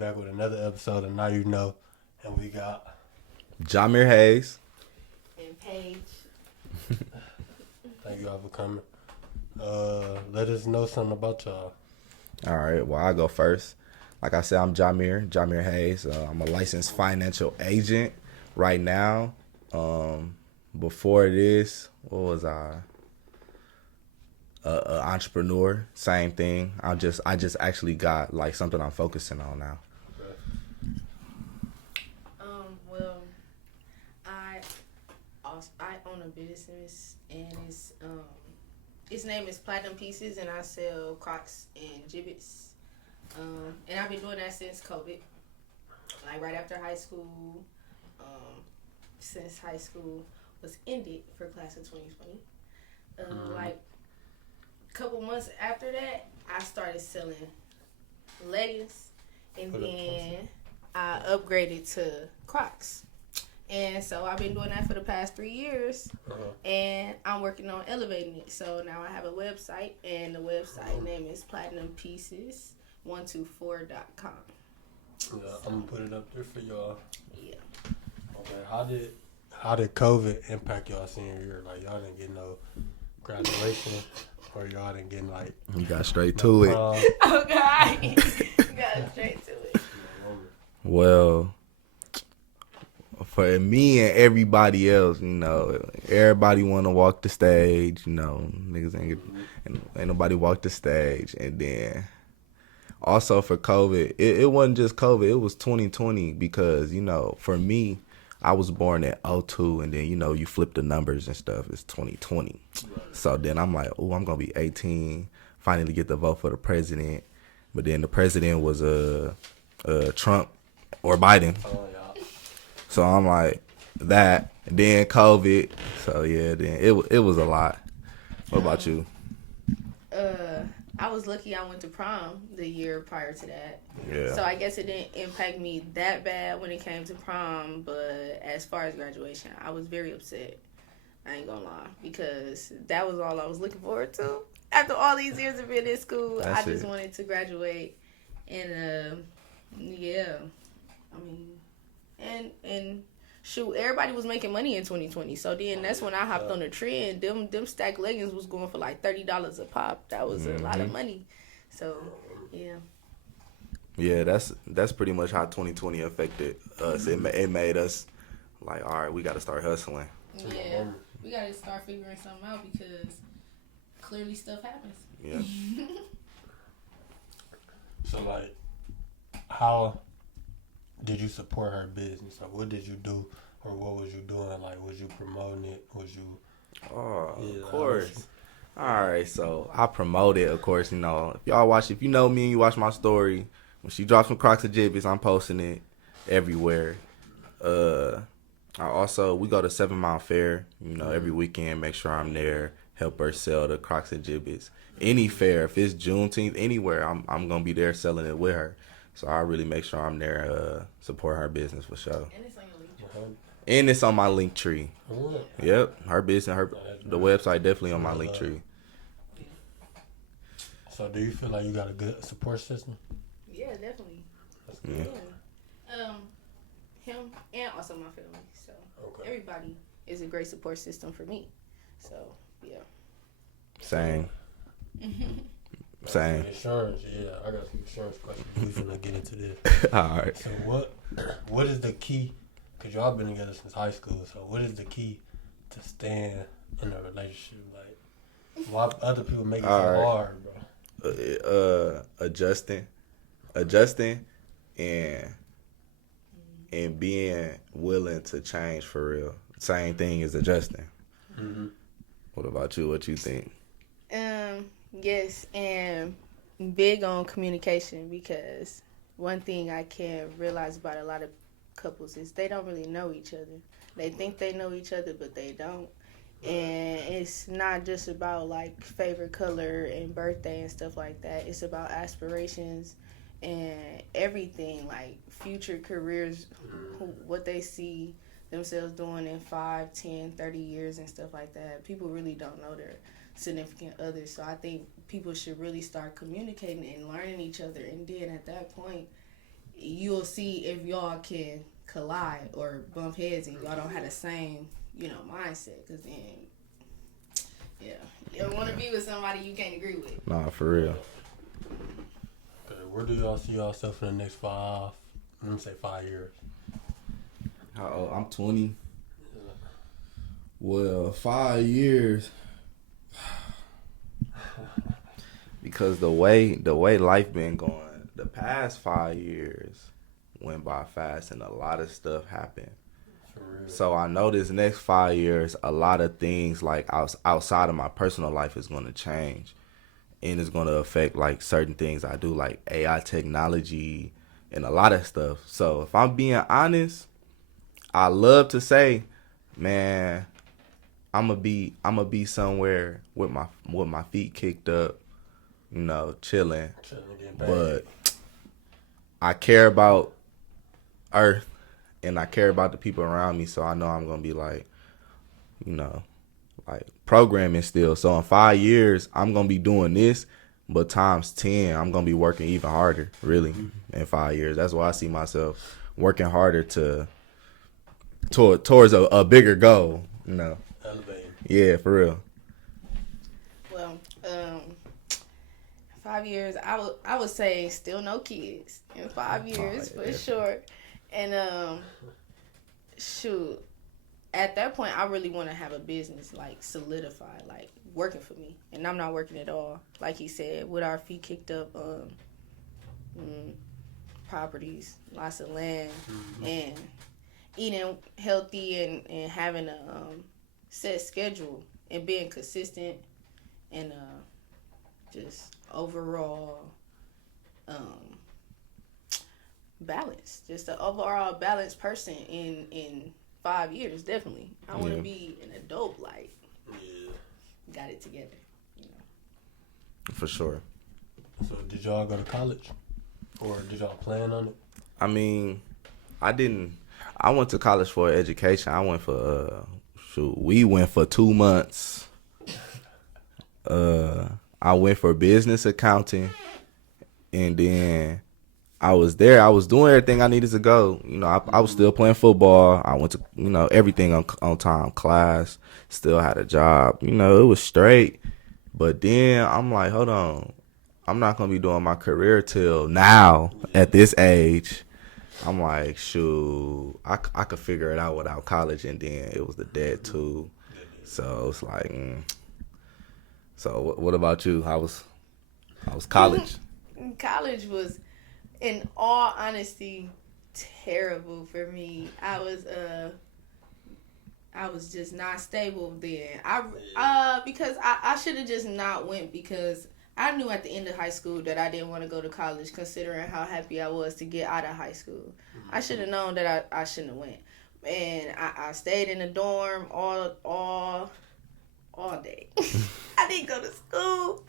back with another episode of Now You Know. And we got Kenyare Hayes. And Paige. Thank you all for coming. Let us know something about y'all. All right, well, I'll go first. Like I said, I'm Kenyare Hayes. I'm a licensed financial agent right now. Before this, what was I? Entrepreneur, same thing. I just actually got like something I'm focusing on now. Well, I own a business and its name is Platinum Pieces, and I sell Crocs and Jibbitz. And I've been doing that since COVID, like right after high school. Since high school was ended for class of 2020, like a couple months after that, I started selling leggings, and then I upgraded to Crocs. And so I've been doing that for the past 3 years, and I'm working on elevating it. So now I have a website, and the website name is platinumpieces124.com. Yeah, I'm gonna put it up there for y'all. Yeah. Okay, how did COVID impact y'all senior year? Like y'all didn't get no graduation, or y'all didn't get like You got straight to it. Oh God, got straight to it. Well, for me and everybody else, everybody want to walk the stage. Niggas ain't nobody walk the stage, and then. Also for COVID, it wasn't just COVID, it was 2020 because, for me, I was born in '02 and then, you flip the numbers and stuff, it's 2020. So then I'm like, oh, I'm going to be 18, finally get the vote for the president. But then the president was Trump or Biden. So I'm like, that. And then COVID. So yeah, then it was a lot. What about you? I was lucky I went to prom the year prior to that. Yeah. So I guess it didn't impact me that bad when it came to prom, but as far as graduation, I was very upset. I ain't gonna lie, because that was all I was looking forward to. After all these years of being in school, I just wanted to graduate. And yeah. I mean, and shoot, everybody was making money in 2020. So then that's when I hopped on the trend. Them stacked leggings was going for like $30 a pop. That was a lot of money. So, yeah. Yeah, that's pretty much how 2020 affected us. It made us like, all right, we got to start hustling. Yeah, we got to start figuring something out because clearly stuff happens. Yeah. So, like, how did you support her business? Or what did you do? Or what was you doing? Like, was you promoting it? Was you... Oh, of course. All right, so I promote it, of course. If you know me and you watch my story, when she drops some Crocs and Jibbitz, I'm posting it everywhere. We go to 7 Mile Fair, every weekend, make sure I'm there, help her sell the Crocs and Jibbitz. Any fair, if it's Juneteenth, anywhere, I'm going to be there selling it with her. So I really make sure I'm there, support her business for sure. And it's on your link. And it's on my link tree. Yep, her business, the website definitely on my link tree. So do you feel like you got a good support system? Yeah, definitely. Yeah. Him and also my family. So everybody is a great support system for me. So yeah. Same. Insurance, yeah. I got some insurance questions. We finna get into this. All right. So what is the key? Because y'all been together since high school. So what is the key to staying in a relationship? Like, why other people make it so hard, bro? Adjusting, and being willing to change for real. Same thing as adjusting. Mm-hmm. What about you? What you think? Yes, and big on communication, because one thing I can realize about a lot of couples is they don't really know each other. They think they know each other, but they don't. And it's not just about like favorite color and birthday and stuff like that. It's about aspirations and everything, like future careers, what they see themselves doing in 5, 10, 30 years and stuff like that. People really don't know their significant others. So I think people should really start communicating and learning each other. And then at that point, you'll see if y'all can collide or bump heads and y'all don't have the same, mindset. Because then, yeah, you don't want to be with somebody you can't agree with. Nah, for real. Okay, where do y'all see yourself in the next 5 years? How old? I'm 20. Well, 5 years. Because the way life been going, the past 5 years went by fast and a lot of stuff happened. So I know this next 5 years, a lot of things like outside of my personal life is going to change, and it's going to affect like certain things I do, like AI technology and a lot of stuff. So if I'm being honest, I love to say, man, I'm gonna be somewhere with my feet kicked up, chilling. But I care about Earth and I care about the people around me, so I know I'm gonna be like programming still. So in 5 years, I'm gonna be doing this, but times 10, I'm gonna be working even harder. Really, in 5 years, that's why I see myself working harder towards a bigger goal. Elevating. Yeah, for real. Well, 5 years, I would say still no kids in 5 years for sure. And shoot, at that point, I really want to have a business like solidified, like working for me, and I'm not working at all. Like he said, with our feet kicked up, properties, lots of land, and eating healthy and having a set schedule and being consistent and just overall balance. Just an overall balanced person in 5 years, definitely. I want to be an adult, like, got it together. For sure. So did y'all go to college? Or did y'all plan on it? I mean, I didn't. I went to college for education. I went for, we went for 2 months. I went for business accounting. And then I was there. I was doing everything I needed to go. I was still playing football. I went to, everything on time, class. Still had a job. It was straight. But then I'm like, hold on. I'm not going to be doing my career till now at this age. I'm like, shoot, I could figure it out without college. And then it was the debt too. So it's like, So what about you? How was college? College was, in all honesty, terrible for me. I was just not stable then. Because I should have just not went, because I knew at the end of high school that I didn't want to go to college, considering how happy I was to get out of high school. I should have known that I shouldn't have went. And I stayed in the dorm all day. I didn't go to school.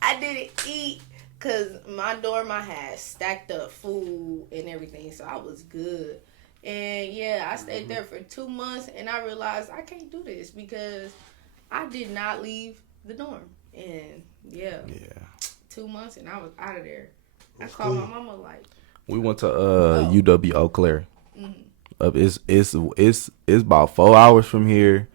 I didn't eat. Because my dorm, I had stacked up food and everything, so I was good. And, I stayed there for 2 months, and I realized I can't do this because I did not leave the dorm. And, 2 months, and I was out of there. I called my mama, like... We went to UW Eau Claire. It's about 4 hours from here,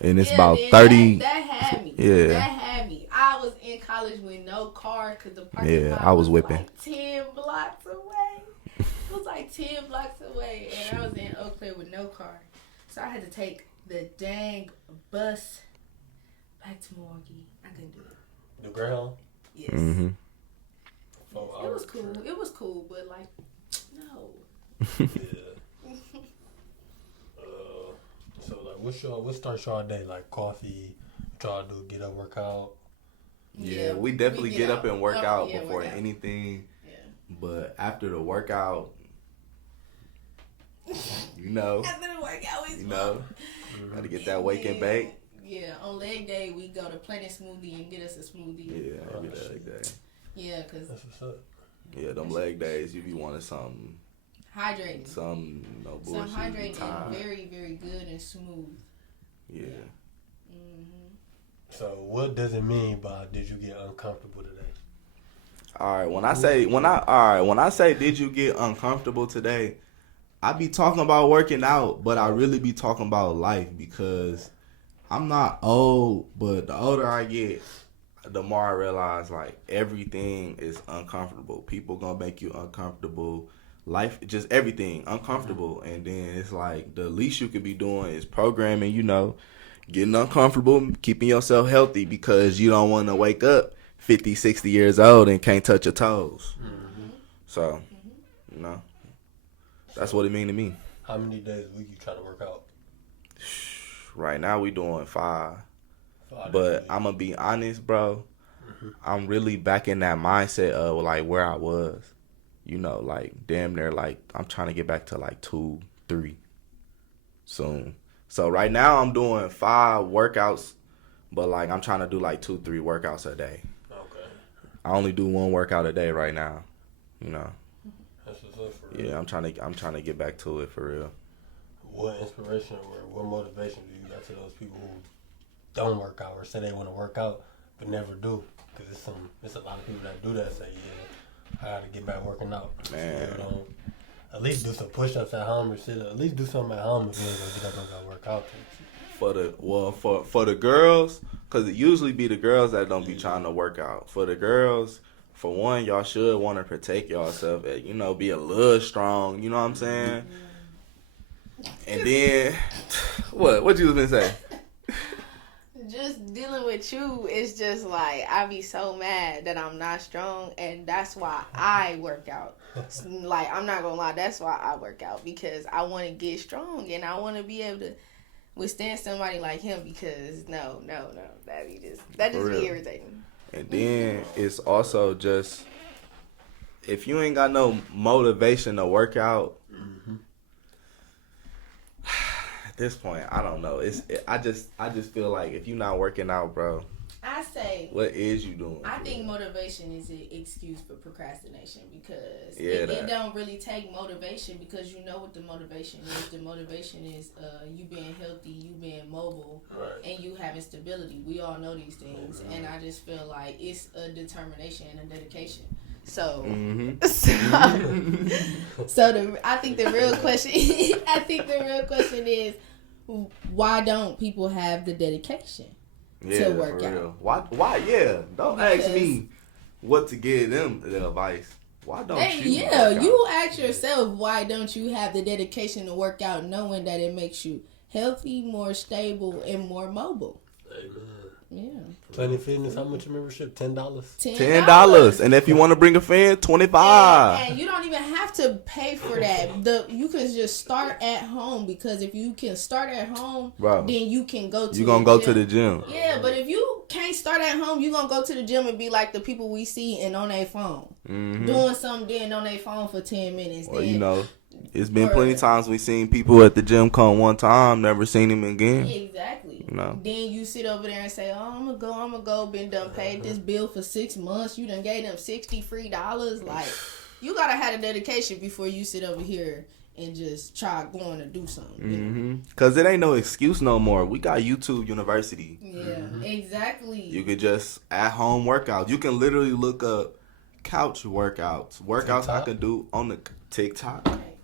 and it's about 30... That had me. Yeah. That had me. I was in college with no car because the parking lot I was was whipping. like 10 blocks away. It was like 10 blocks away, and I was in Eau Claire with no car. So I had to take the dang bus back to Milwaukee. I couldn't do it. The Greyhound? Yes. Mm-hmm. It was cool. It was cool, but like, no. Yeah. So like, what starts y'all day? Like coffee? What y'all do? Get up, work out? Yeah, we definitely get up and work out before work out. anything. Yeah. But after the workout, After the workout, we gotta get that wake and bake. Yeah, on leg day we go to Planet Smoothie and get us a smoothie. Yeah, every leg day. Yeah, cause That's what's up. Yeah, them leg days you be wanting something hydrating. Some bullshit. Some hydrating and very, very good and smooth. Yeah. Mm-hmm. So what does it mean by did you get uncomfortable today? All right, when I say did you get uncomfortable today, I be talking about working out, but I really be talking about life because I'm not old, but the older I get, the more I realize like everything is uncomfortable. People gonna make you uncomfortable. Life, just everything uncomfortable, and then it's like the least you could be doing is programming. Getting uncomfortable, keeping yourself healthy because you don't want to wake up 50, 60 years old and can't touch your toes. Mm-hmm. So, that's what it mean to me. How many days a week you try to work out? Right now we doing 5. 5 But I'm going to be honest, bro. Mm-hmm. I'm really back in that mindset of like where I was. Like damn near like I'm trying to get back to like 2, 3 soon. So right now I'm doing 5 workouts, but like I'm trying to do like 2, 3 workouts a day. Okay. I only do 1 workout a day right now. That's what's up for real. Yeah, I'm trying to get back to it for real. What inspiration or what motivation do you got to those people who don't work out or say they want to work out but never do? Because it's a lot of people that do that. Say, yeah, I got to get back working out. Man. So, at least do some push-ups at home or at least do something at home if you ain't gonna get up and go work out. For the girls, because it usually be the girls that don't be trying to work out. For the girls, for one, y'all should want to protect yourself, be a little strong. You know what I'm saying? And then, what you was gonna say? Just dealing with you is just like I be so mad that I'm not strong, and that's why I work out. Like I'm not gonna lie, that's why I work out, because I want to get strong and I want to be able to withstand somebody like him. Because no, that just be irritating. And then it's also just if you ain't got no motivation to work out. Mm-hmm. At this point, I don't know. I just feel like if you're not working out, bro. I say, what is you doing? I think motivation is an excuse for procrastination, because it don't really take motivation, because you know what the motivation is. The motivation is you being healthy, you being mobile, right, and you having stability. We all know these things, and I just feel like it's a determination and a dedication. So, I think the real question is, why don't people have the dedication to work out? Why? Yeah, don't ask me what to give them the advice. Why don't you? Yeah, you ask yourself, why don't you have the dedication to work out, knowing that it makes you healthy, more stable, and more mobile? Amen. Yeah. Planet Fitness, how much your membership? $10. $10. And if you want to bring a friend, $25. And you don't even have to pay for that. You can just start at home, because if you can start at home, bro, then you can go to. You gonna go to the gym? Yeah, but if you can't start at home, you gonna go to the gym and be like the people we see and on their phone, doing something, then on their phone for 10 minutes. Well, then, it's been plenty of times we seen people at the gym come one time, never seen him again. Exactly. Then you sit over there and say, "Oh, I'm gonna go. Been done paid this bill for 6 months. You done gave them $60 free. Like, you gotta have a dedication before you sit over here and just try going to do something. Cause it ain't no excuse no more. We got YouTube University. Yeah, exactly. You could just at home workout. You can literally look up couch workouts. TikTok? I can do on the TikTok. Right.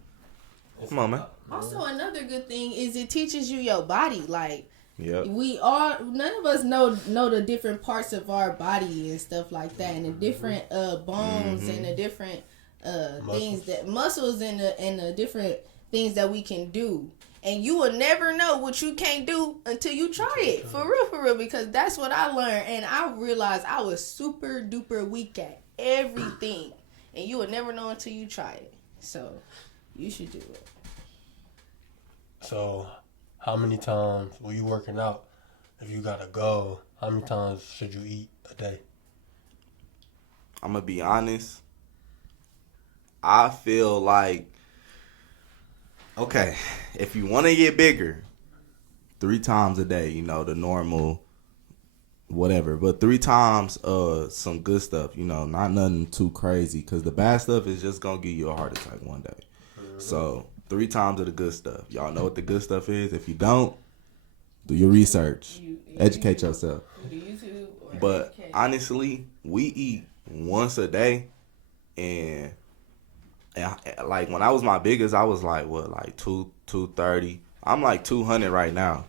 Come on, man. Also, another good thing is it teaches you your body. Like, yep. None of us know the different parts of our body and stuff like that, and the different bones and the different muscles and the different things that we can do. And you will never know what you can't do until you try it. For real, because that's what I learned. And I realized I was super duper weak at everything. And you will never know until you try it. So, you should do it. So, how many times were you working out? If you gotta go, how many times should you eat a day? I'm gonna be honest. I feel like, okay, if you want to get bigger, 3 times a day, the normal, whatever. But 3 times, some good stuff, not nothing too crazy. Because the bad stuff is just going to give you a heart attack one day. So, 3 times of the good stuff. Y'all know what the good stuff is. If you don't, do your research. Educate yourself. Do YouTube or but honestly, we eat once a day, and like when I was my biggest, I was like what, like 230. I'm like 200 right now,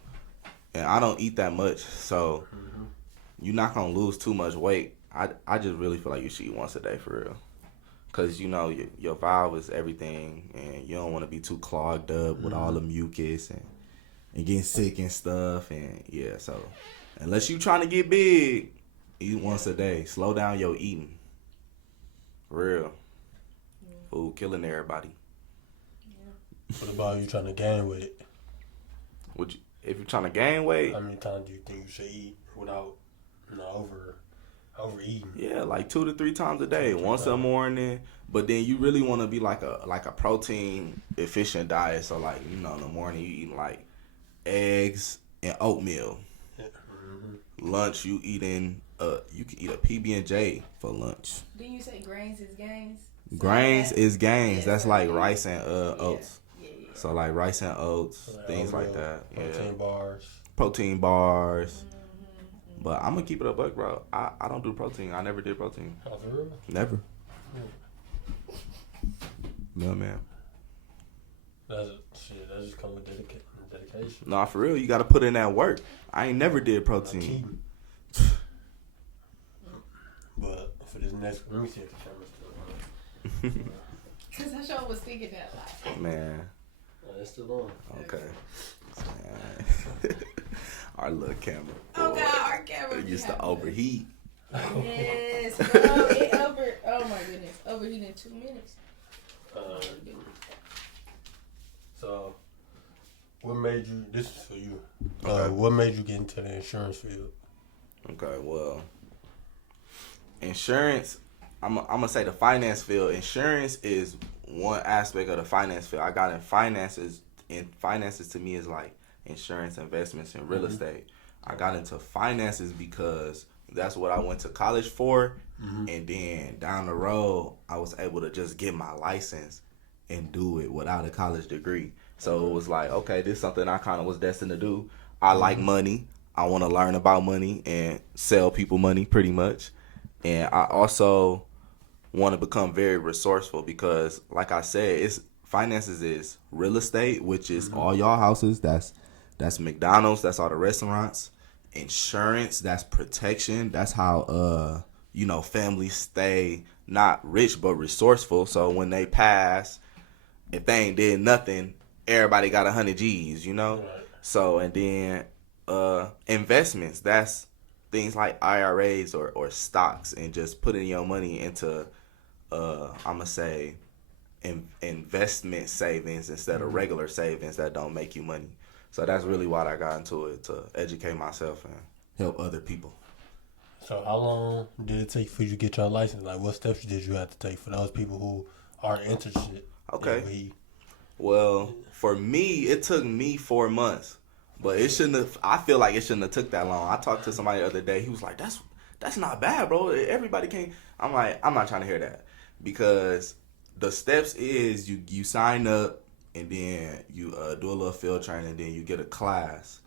and I don't eat that much, so you're not gonna lose too much weight. I just really feel like you should eat once a day for real, cause you know your valve is everything, and you don't want to be too clogged up with all the mucus and getting sick and stuff, and yeah. So unless you trying to get big, eat once a day. Slow down your eating. For real. Food killing everybody. What about you trying to gain weight? If you're trying to gain weight? How many times do you think you should eat without, overeating? Yeah, like 2 to 3 times a day. Once in the morning. But then you really want to be like a protein efficient diet. So like, in the morning you eating like eggs and oatmeal. Yeah. Lunch you eating you can eat a PB&J for lunch. Didn't you say grains is gains? Grains is gains. That's like rice and Yeah. oats. So like rice and oats, So like things like oatmeal, that. Protein bars. But I'm gonna keep it a buck, bro. I don't do protein. I never did protein. Oh, for real? Never. No, man. That just come with dedication. Nah, for real, you gotta put in that work. I ain't never did protein. But for this next one, let me see if the camera's still on. Because I sure was thinking that like. Man. It's still on. Okay. Our little camera. Oh God, our camera It used to overheat. Yes, bro. Oh my goodness, overheating in 2 minutes. So, what made you? This is for you. Okay. What made you get into the insurance field? Okay, well, insurance. I'm gonna say the finance field. Insurance is one aspect of the finance field. I got in finances, and finances to me is like insurance, investments, and real estate. I got into finances because that's what I went to college for, and then down the road, I was able to just get my license and do it without a college degree. So it was like, okay, this is something I kind of was destined to do. I like money. I want to learn about money and sell people money pretty much. And I also want to become very resourceful because, like I said, finances is real estate, which is all y'all houses. That's McDonald's. That's all the restaurants. Insurance. That's protection. That's how families stay not rich but resourceful. So when they pass, if they ain't did nothing, everybody got 100 G's. Right. So and then investments. That's things like IRAs or stocks, and just putting your money into I'm gonna say investment savings instead of regular savings that don't make you money. So that's really why I got into it, to educate myself and help other people. So how long did it take for you to get your license? Like, what steps did you have to take for those people who are interested? Okay. Well, for me, it took me 4 months, but it shouldn't have. I feel like it shouldn't have took that long. I talked to somebody the other day. He was like, "That's not bad, bro. Everybody can." I'm like, I'm not trying to hear that, because the steps is you sign up, and then you do a little field training, and then you get a class.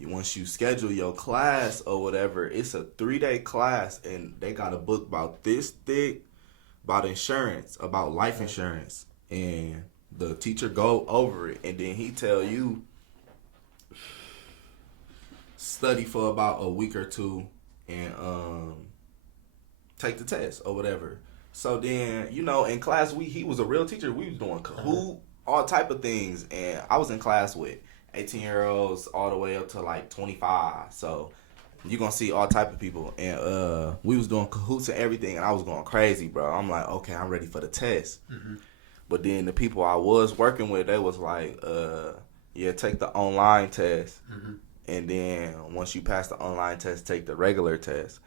Once you schedule your class or whatever, it's a 3-day class, and they got a book about this thick about insurance, about life insurance, and the teacher go over it, and then he tell you study for about a week or two and take the test or whatever. So then, in class, he was a real teacher. We was doing Kahoot, all type of things, and I was in class with 18-year-olds all the way up to like 25. So you're gonna see all type of people, and we was doing Kahoots and everything, and I was going crazy, bro. I'm like, okay, I'm ready for the test. But then the people I was working with, they was like, take the online test, and then once you pass the online test, take the regular test.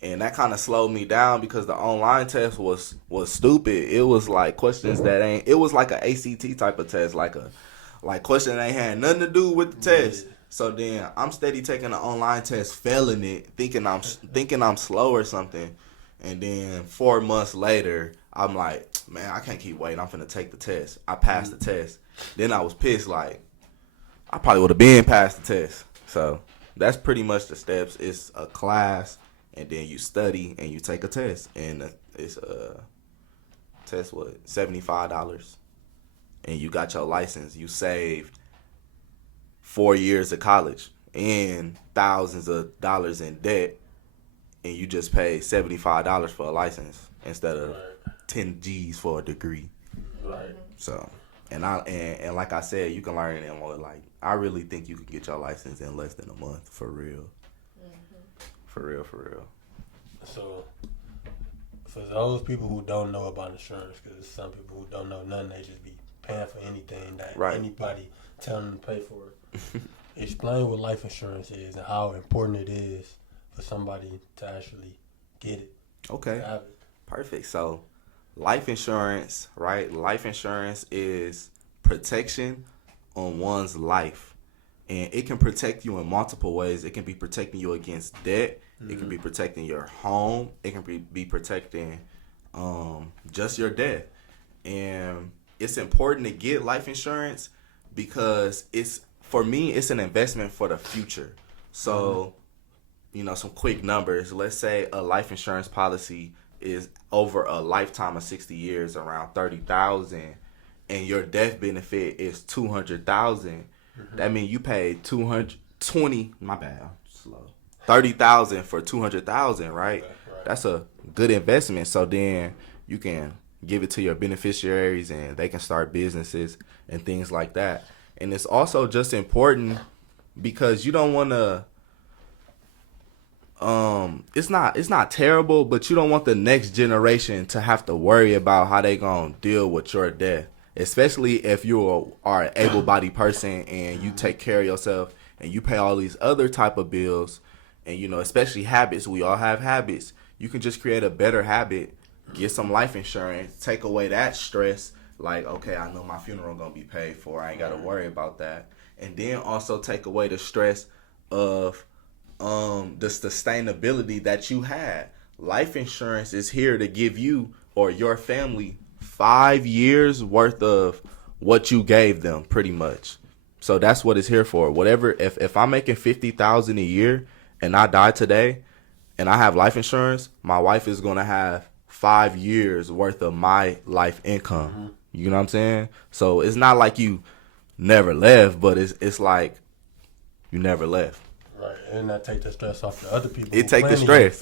And that kind of slowed me down because the online test was stupid. It was like questions it was like an ACT type of test, like question that ain't had nothing to do with the test. So then I'm steady taking the online test, failing it, thinking I'm slow or something. And then 4 months later, I'm like, man, I can't keep waiting. I'm finna take the test. I passed the test. Then I was pissed, like, I probably would have been passed the test. So that's pretty much the steps. It's a class, and then you study and you take a test, and it's a test $75, and you got your license. You saved 4 years of college and thousands of dollars in debt, and you just paid $75 for a license instead of 10 G's for a degree. Right. So, and like I said, you can learn it in like, I really think you can get your license in less than a month, for real. For real. So, for those people who don't know about insurance, because some people who don't know nothing, they just be paying for anything that anybody tell them to pay for. Explain what life insurance is and how important it is for somebody to actually get it. Okay. Perfect. So, life insurance, right? Life insurance is protection on one's life. And it can protect you in multiple ways. It can be protecting you against debt. Mm-hmm. It can be protecting your home. It can be protecting just your death. And it's important to get life insurance because for me, it's an investment for the future. So, some quick numbers. Let's say a life insurance policy is over a lifetime of 60 years, around $30,000, and your death benefit is $200,000. That means you paid $30,000 for $200,000, right? That's a good investment. So then you can give it to your beneficiaries, and they can start businesses and things like that. And it's also just important because you don't want to. It's not terrible, but you don't want the next generation to have to worry about how they gonna deal with your death, especially if you are an able-bodied person and you take care of yourself and you pay all these other type of bills, and especially habits. We all have habits. You can just create a better habit, get some life insurance, take away that stress. Like, okay, I know my funeral gonna be paid for. I ain't gotta worry about that. And then also take away the stress of the sustainability that you had. Life insurance is here to give you or your family 5 years worth of what you gave them, pretty much. So that's what it's here for. Whatever, if I'm making $50,000 a year and I die today and I have life insurance, my wife is gonna have 5 years worth of my life income. You know what I'm saying? So it's not like you never left, but it's like you never left. Right, and that take the stress off the other people. It take the stress.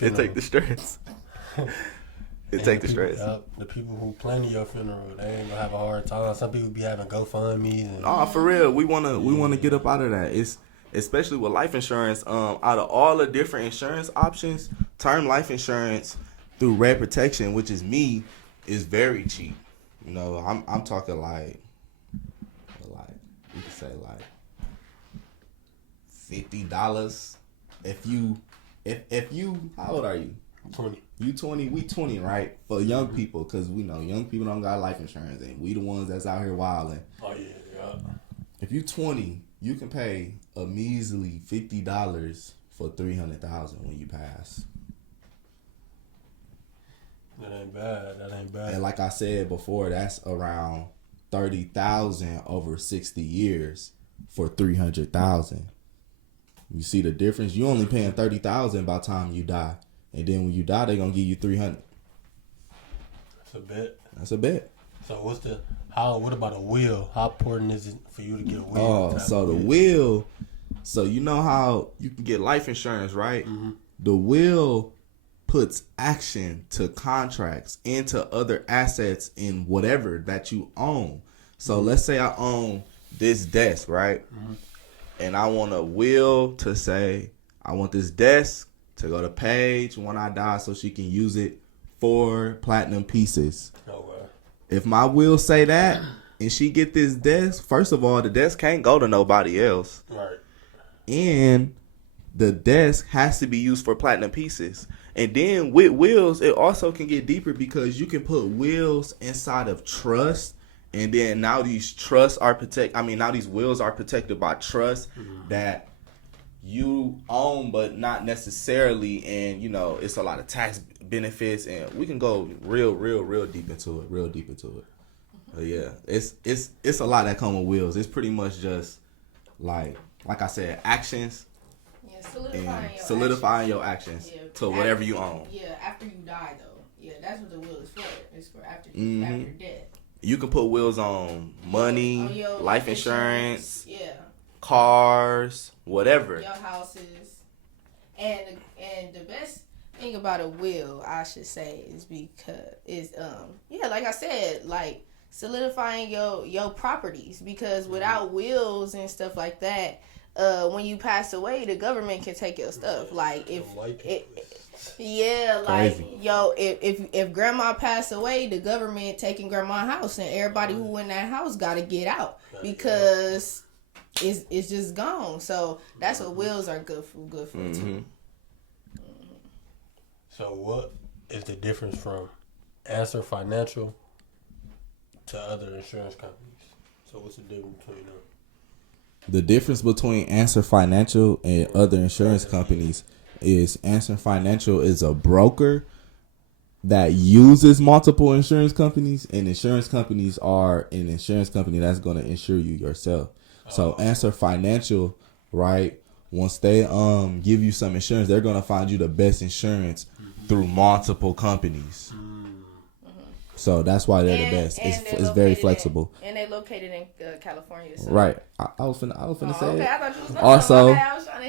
The people who plan your funeral, they ain't gonna have a hard time. Some people be having GoFundMes. For real, we wanna get up out of that. It's especially with life insurance. Out of all the different insurance options, term life insurance through Red Protection, which is me, is very cheap. I'm talking like you could say like $50. If you how old are you? 20. You 20, we 20, right? For young people, because we know young people don't got life insurance, and we the ones that's out here wilding. Oh yeah. If you 20, you can pay a measly $50 for $300,000 when you pass. That ain't bad. And like I said before, that's around $30,000 over 60 years for $300,000. You see the difference? You only paying $30,000 by the time you die, and then when you die, they're gonna give you $300,000. That's a bet. So what about a will? How important is it for you to get a will? Oh, so the will. So you know how you can get life insurance, right? Mm-hmm. The will puts action to contracts into other assets in whatever that you own. So let's say I own this desk, right? Mm-hmm. And I want a will to say, I want this desk to go to Paige when I die so she can use it for platinum pieces. No way. If my will say that and she get this desk, first of all, the desk can't go to nobody else. Right. And the desk has to be used for platinum pieces. And then with wills, it also can get deeper because you can put wills inside of trust. And then now these trusts are now these wills are protected by trust that you own, but not necessarily. And, it's a lot of tax benefits, and we can go real deep into it. But yeah, it's a lot that come with wills. It's pretty much just like I said, actions And solidifying your actions to whatever you own. Yeah, after you die, though. Yeah, that's what the will is for. It's for after death. You can put wills on money, on your life insurance, yeah, cars, whatever. Your houses. And the best thing about a will, I should say, is like I said, like solidifying your properties, because without wills and stuff like that, when you pass away, the government can take your stuff. Like if grandma passed away, the government taking grandma's house, and everybody who in that house got to get out because it's just gone. So that's what wills are good for too. So what is the difference from Answer Financial to other insurance companies? So what's the difference between them? The difference between Answer Financial and other insurance companies is Answer Financial is a broker that uses multiple insurance companies, and insurance companies are an insurance company that's going to insure you yourself. So Answer Financial, right, once they give you some insurance, they're going to find you the best insurance through multiple companies. So that's why they're the best. It's very flexible. And they're located in California. So. Right. I was finna say okay. it. I thought you was Also,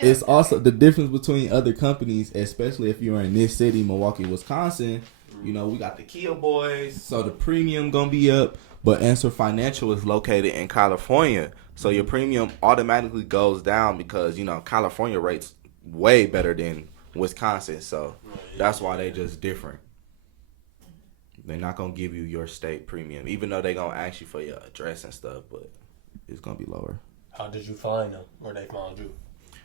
it's also the difference between other companies, especially if you're in this city, Milwaukee, Wisconsin. You know, we got the Kia boys, so the premium gonna be up. But Answer Financial is located in California, so your premium automatically goes down because, you know, California rates way better than Wisconsin. So that's why they just different. They're not going to give you your state premium, even though they're going to ask you for your address and stuff, but it's going to be lower. How did you find them? Where they found you?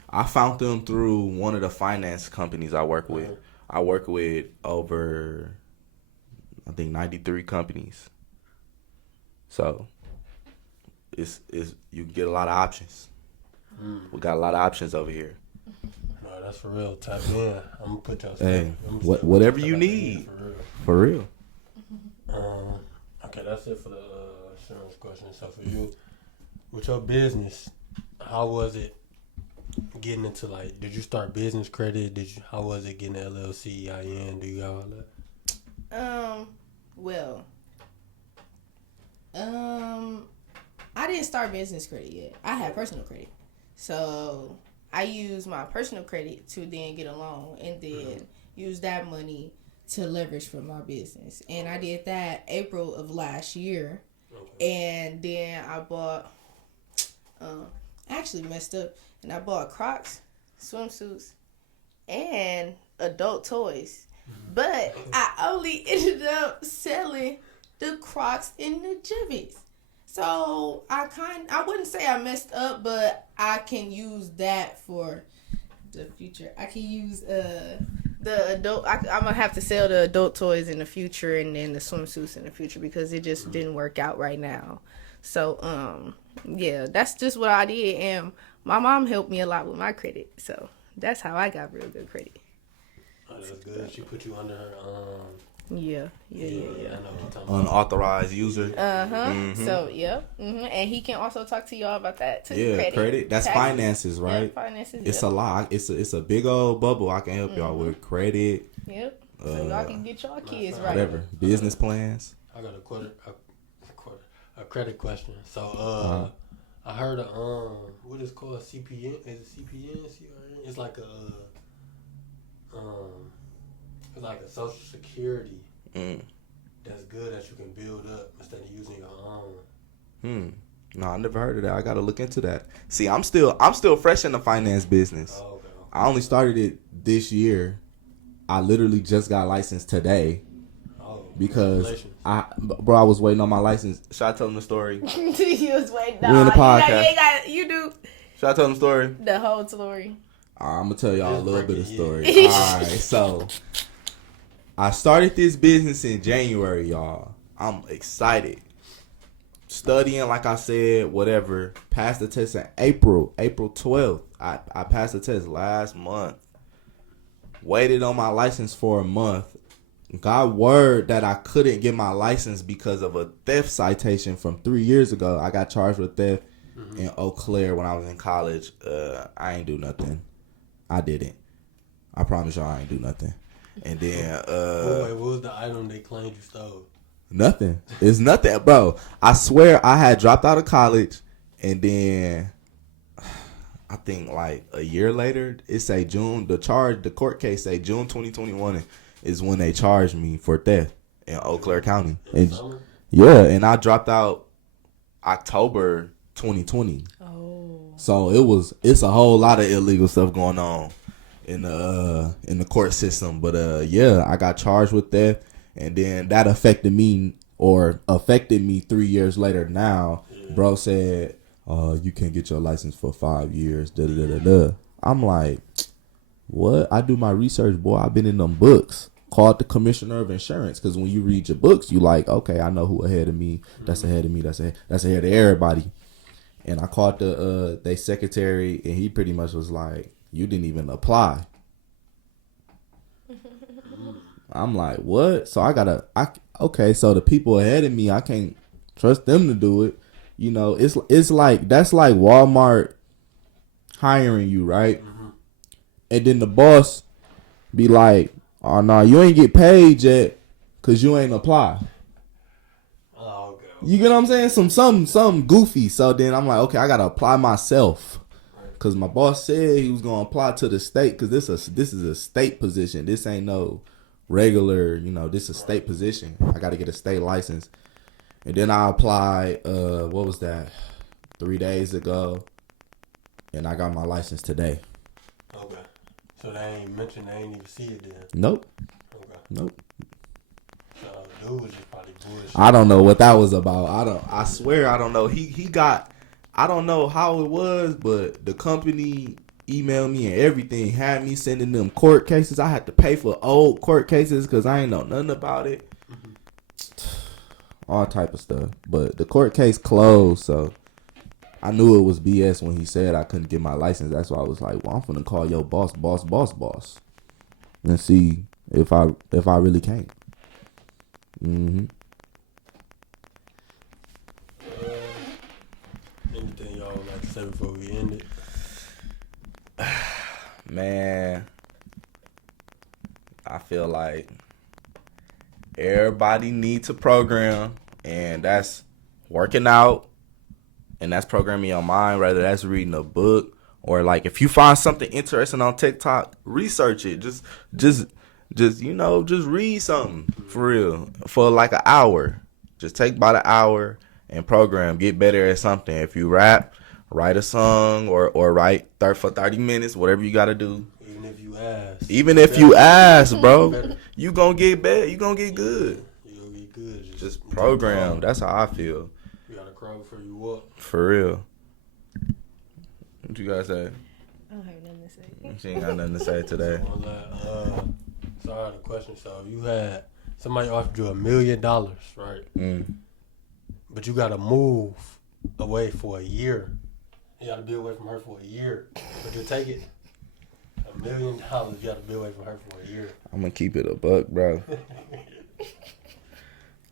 I found them through one of the finance companies I work with. I work with over, I think, 93 companies. So it's you get a lot of options. We got a lot of options over here. No, that's for real. Tap in. I'm going to put your stuff. Whatever you need. For real. Okay, that's it for the insurance question. So for you, with your business, how was it getting into, like, did you start business credit? How was it getting LLC, EIN? Do you have all that? I didn't start business credit yet. I had personal credit. So I used my personal credit to then get a loan and then use that money to leverage for my business. And I did that April of last year. Okay. And then I bought, actually messed up, and I bought Crocs, swimsuits, and adult toys. But I only ended up selling the Crocs and the Jibbits. So I wouldn't say I messed up, but I can use that for the future. I can use the adult. I'm gonna have to sell the adult toys in the future, and then the swimsuits in the future, because it just didn't work out right now. So yeah, that's just what I did, and my mom helped me a lot with my credit. So that's how I got real good credit. Oh, that's good. She put you under her Yeah. I know what you're talking about. Unauthorized user. So and he can also talk to y'all about that too. Yeah, credit. That's taxes. Finances, right? Yeah, finances. It's a lot. It's a big old bubble. I can help y'all with credit. Yep. So y'all can get y'all kids right. Whatever. Business plans. I got a credit question. So I heard what is it called, CPN? Is it CPN? CRN? It's like a Social Security that's good that you can build up instead of using your own. No, I never heard of that. I gotta look into that. See, I'm still fresh in the finance business. Oh, okay. I only started it this year. I literally just got licensed today. Oh, because I was waiting on my license. Should I tell them the story? You was waiting. We're in the podcast. You do. Should I tell them the story? The whole story. I'm gonna tell y'all a little bit of story. All right, so I started this business in January, y'all. I'm excited. Studying, like I said, whatever. Passed the test in April 12th. I passed the test last month. Waited on my license for a month. Got word that I couldn't get my license because of a theft citation from 3 years ago. I got charged with theft in Eau Claire when I was in college. I ain't do nothing. I didn't. I promise y'all I ain't do nothing. And then wait, what was the item they claimed you stole? Nothing. It's nothing, bro. I swear I had dropped out of college, and then I think like a year later, it say June. The court case say June 2021 is when they charged me for theft in Eau Claire County. And yeah, and I dropped out October 2020. Oh. So it's a whole lot of illegal stuff going on in the court system. But yeah, I got charged with theft, and then that affected me 3 years later. Now, bro said, you can't get your license for 5 years. Da da da da. I'm like, what? I do my research, boy. I've been in them books. Called the commissioner of insurance, because when you read your books, you like, okay, I know who ahead of me. That's ahead of me. That's ahead of everybody. And I called they secretary, and he pretty much was like, you didn't even apply. I'm like, what? So okay, so the people ahead of me, I can't trust them to do it. You know, it's like, that's like Walmart hiring you, right? Mm-hmm. And then the boss be like, oh, no, you ain't get paid yet because you ain't apply. Oh, okay. You get what I'm saying? Some goofy. So then I'm like, okay, I got to apply myself. Because my boss said he was going to apply to the state, because this is a state position. This ain't no regular, this is a state position. I got to get a state license. And then I applied, what was that, 3 days ago. And I got my license today. Okay. So they ain't mentioned, they ain't even see it then? Nope. Okay. Nope. So dude was just probably bullshit. I don't know what that was about. I swear I don't know. He got, I don't know how it was, but the company emailed me and everything, had me sending them court cases. I had to pay for old court cases because I ain't know nothing about it. All type of stuff. But the court case closed, so I knew it was BS when he said I couldn't get my license. That's why I was like, well, I'm finna call your boss, and see if I really can't. Mm-hmm. Anything y'all would like to say before we end it? Man, I feel like everybody needs a program, and that's working out, and that's programming your mind, whether that's reading a book or, like, if you find something interesting on TikTok, research it. Just read something for real for like an hour. Just take about an hour and program. Get better at something. If you rap, write a song or write for 30 minutes, whatever you got to do. Even if you ask, bro, you gonna get better. You gonna get good. You gonna get good. Just program. That's how I feel. You gotta crawl before you walk. For real. What you guys say? I don't have nothing to say. She ain't got nothing to say today. So I had a question. So if you had somebody offered you $1 million, right? But you gotta move away for a year. You gotta be away from her for a year. Would you take it? $1 million, you gotta be away from her for a year. I'm gonna keep it a buck, bro.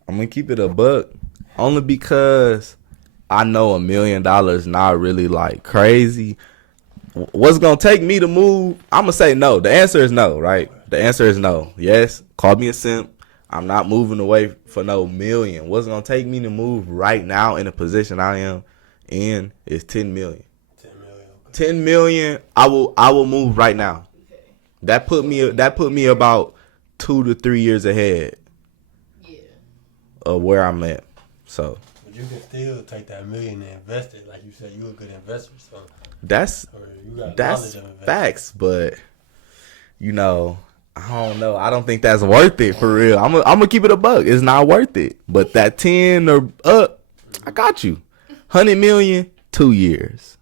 I'm gonna keep it a buck only because I know $1 million not really like crazy. What's gonna take me to move? I'm gonna say no. The answer is no, right? The answer is no. Yes, call me a simp. I'm not moving away for no million. What's gonna take me to move right now in the position I am in is 10 million. 10 million, I will move right now. That put me about 2 to 3 years ahead. Yeah. Of where I'm at. So. But you can still take that $1 million and invest it, like you said. You a good investor, so. That's facts, but I don't know. I don't think that's worth it for real. I'm gonna keep it a buck. It's not worth it. But that 10 or up, I got you. 100 million, 2 years.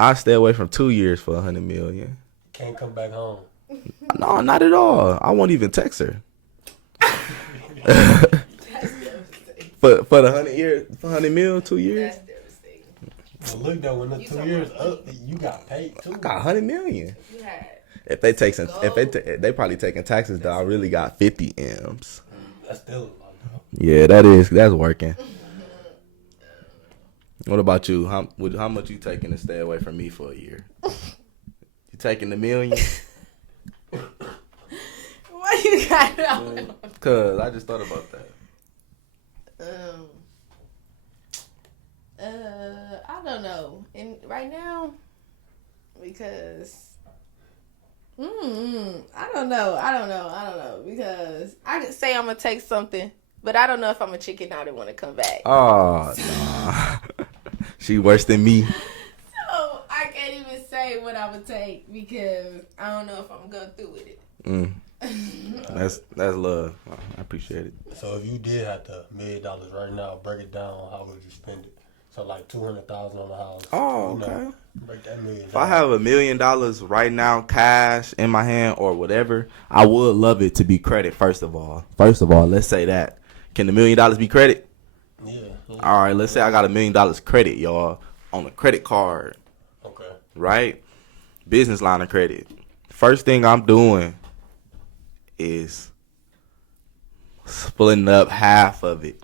I stay away from 2 years for 100 million. Can't come back home. No, not at all. I won't even text her. for the 100 years, for 100 mil, 2 years. That's devastating. Well, look though, when the 2 years up, you got paid too. I got 100 million. You had. If they probably taking taxes, though, I really got 50 M's. That's still a lot, though. Yeah, that's working. What about you? How much you taking to stay away from me for a year? taking the million? Why you got that? Cause I just thought about that. I don't know. And right now, because I don't know because I could say I'm gonna take something, but I don't know if I'm a chicken out and want to come back. Oh, nah. She worse than me. So I can't even say what I'm gonna take because I don't know if I'm gonna go through with it. That's love. I appreciate it. So if you did have $1 million right now, break it down. How would you spend it? So like $200,000 on the house. Oh, you okay. know, break that $1 million. If I have $1 million right now, cash in my hand or whatever, I would love it to be credit. First of all, let's say that. Can the $1 million be credit? Yeah. All right. Let's say I got $1 million credit, y'all, on a credit card. Okay. Right. Business line of credit. First thing I'm doing is splitting up half of it.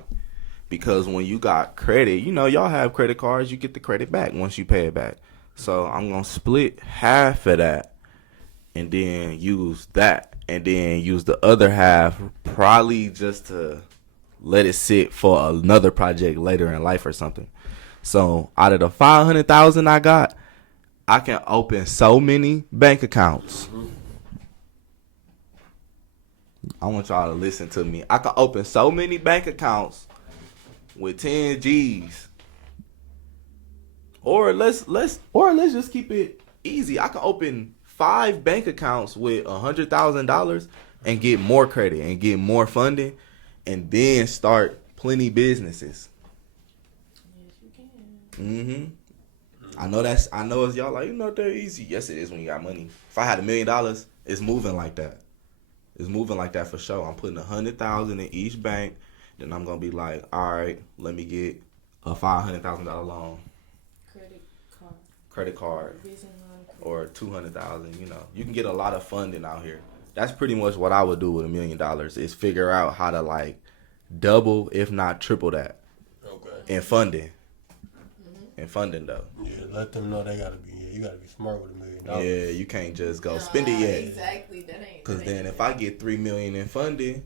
Because when you got credit, you know, y'all have credit cards, you get the credit back once you pay it back. So I'm going to split half of that and then use that and then use the other half probably just to let it sit for another project later in life or something. So out of the 500,000 I got, I can open so many bank accounts. I want y'all to listen to me. I can open so many bank accounts with 10 G's. Or let's just keep it easy. I can open 5 bank accounts with $100,000 and get more credit and get more funding and then start plenty businesses. Yes, you can. I know it's y'all like, you know, they're easy. Yes, it is when you got money. If I had $1 million, it's moving like that. It's moving like that for sure. I'm putting $100,000 in each bank. Then I'm gonna be like, all right, let me get a $500,000 loan, credit card, or $200,000. You know, you can get a lot of funding out here. That's pretty much what I would do with $1 million. Is figure out how to like double, if not triple that, in funding. In funding though. Yeah, let them know they gotta be. Yeah, you gotta be smart with $1 million. Yeah, you can't just go spend it yet. Exactly, that ain't. Because then if I get $3 million in funding,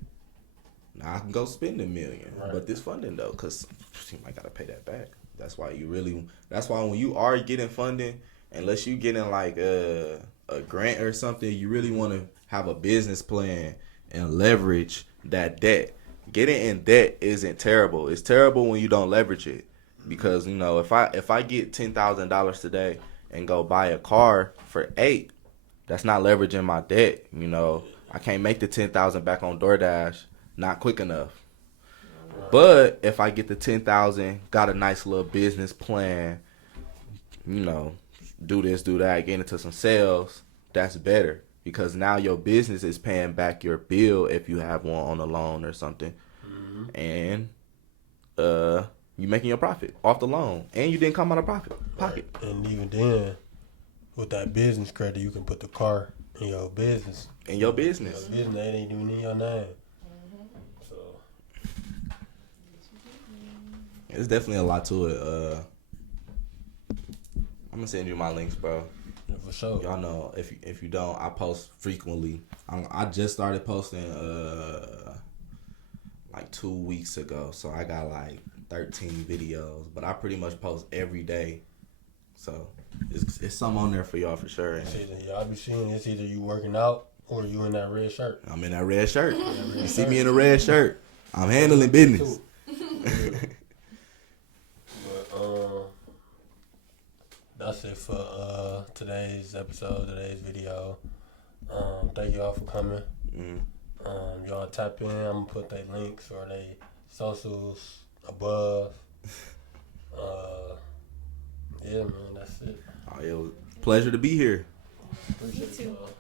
now I can go spend $1 million. Right. But this funding though, because you might gotta pay that back. That's why when you are getting funding, unless you getting like a grant or something, you really want to have a business plan and leverage that debt. Getting in debt isn't terrible. It's terrible when you don't leverage it. Because, you know, if I get $10,000 today and go buy a car for $8,000, that's not leveraging my debt. You know, I can't make the $10,000 back on DoorDash, not quick enough. But if I get the $10,000, got a nice little business plan, you know, do this, do that, get into some sales, that's better. Because now your business is paying back your bill if you have one on a loan or something. And you making your profit off the loan, and you didn't come out of pocket. Right. And even then, with that business credit, you can put the car in your business. Your business, it ain't even in your name. So it's definitely a lot to it. I'm gonna send you my links, bro. yeah, for sure. Y'all know if you don't, I post frequently. I just started posting like 2 weeks ago, so I got like 13 videos, but I pretty much post every day. So it's something on there for y'all for sure. Y'all be seeing it's either you working out or you in that red shirt. I'm in that red shirt. You see me in a red shirt, I'm handling business. But that's it for today's episode, today's video. Thank y'all for coming. Y'all tap in. I'm gonna put their links or their socials above. Yeah, man, that's it. It was a pleasure to be here. Appreciate y'all.